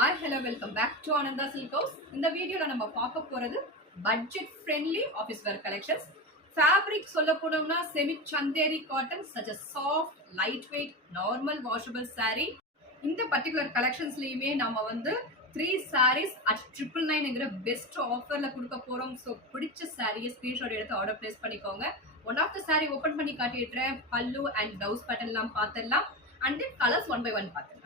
Hi, hello, welcome back to Ananda Silk House. இந்த வீடியோல நம்ம பார்க்க போறது பட்ஜெட் ஃப்ரெண்ட்லி ஆபீஸ் வேர் கலெக்ஷன்ஸ். ஃபேப்ரிக் சொல்ல போனோம்னா semi Chanderi cotton, such a soft, lightweight, normal washable saree. இந்த பர்టిక్యులர் கலெக்ஷன்ஸ்லயுமே நம்ம வந்து 3 sarees at 999ங்கற பெஸ்ட் ஆஃபர்ல கொடுக்க போறோம். சோ பிடிச்ச சாரியை ஸ்கிரீன்ஷாட் எடுத்து ஆர்டர் பிளேஸ் பண்ணிக்கோங்க. One of the saree open பண்ணி காட்டிடுறேன். பல்லு அண்ட் ப்ளவுஸ் பேட்டர்ன்லாம் பார்த்திடலாம். And then colours one by one பார்த்திடலாம்.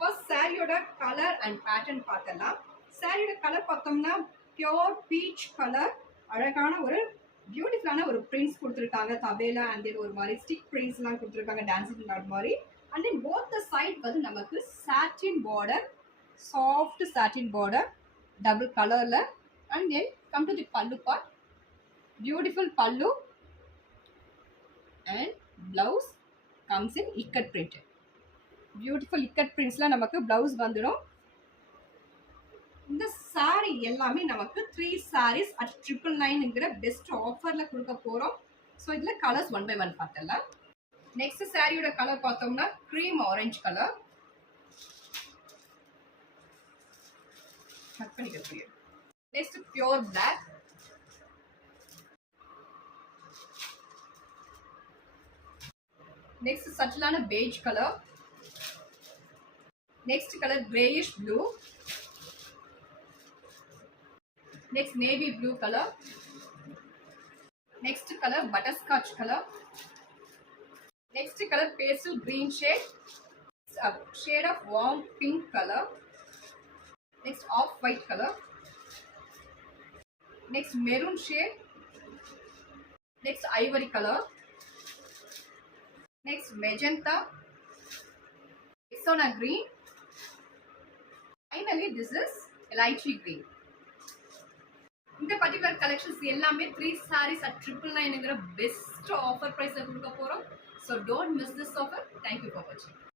ஃபர்ஸ்ட் சாரியோட கலர் அண்ட் பேட்டர்ன் பார்த்தலாம். சாரியோட கலர் பார்த்தோம்னா பியோர் பீச் கலர், அழகான ஒரு பியூட்டிஃபுல்லான ஒரு பிரிண்ட்ஸ் கொடுத்துருக்காங்க. தபேலா அண்ட் தென் ஒரு மாதிரி ஸ்டிக் பிரிண்ட்ஸ்லாம் கொடுத்துருக்காங்க, டான்சிங் டாட் மாதிரி. And then both the side வந்து நமக்கு satin border, soft satin border double கலரில். And then come to the pallu part, beautiful pallu and blouse comes in ikat print. Beautiful ikat பிரிண்ட்ஸ்ல நமக்கு பிளவுஸ் வந்துடும். இந்த சாரி எல்லாமே நமக்கு 3 sarees at 999ங்கற பெஸ்ட் ஆஃபர்ல கொடுக்க போறோம். சோ இதுல கலர்ஸ் ஒன் பை ஒன் பார்த்தலாம். நெக்ஸ்ட் சாரியோட கலர் பார்த்தோம்னா cream orange கலர். கட் பண்ணிக்க. Next pure black. நெக்ஸ்ட் சட்டிலான beige colour. Next color grayish blue. Next navy blue color. Next color butterscotch color. Next color pastel green shade. A shade of warm pink color. Next off white color. Next maroon shade. Next ivory color. Next magenta. Rexona green. Finally, this is lychee green. இந்த particular collections எல்லாமே 3 sarees at 999ங்கற best offer பிரைஸ்ல கொடுக்க போறோம். So don't miss this offer. Thank you for watching.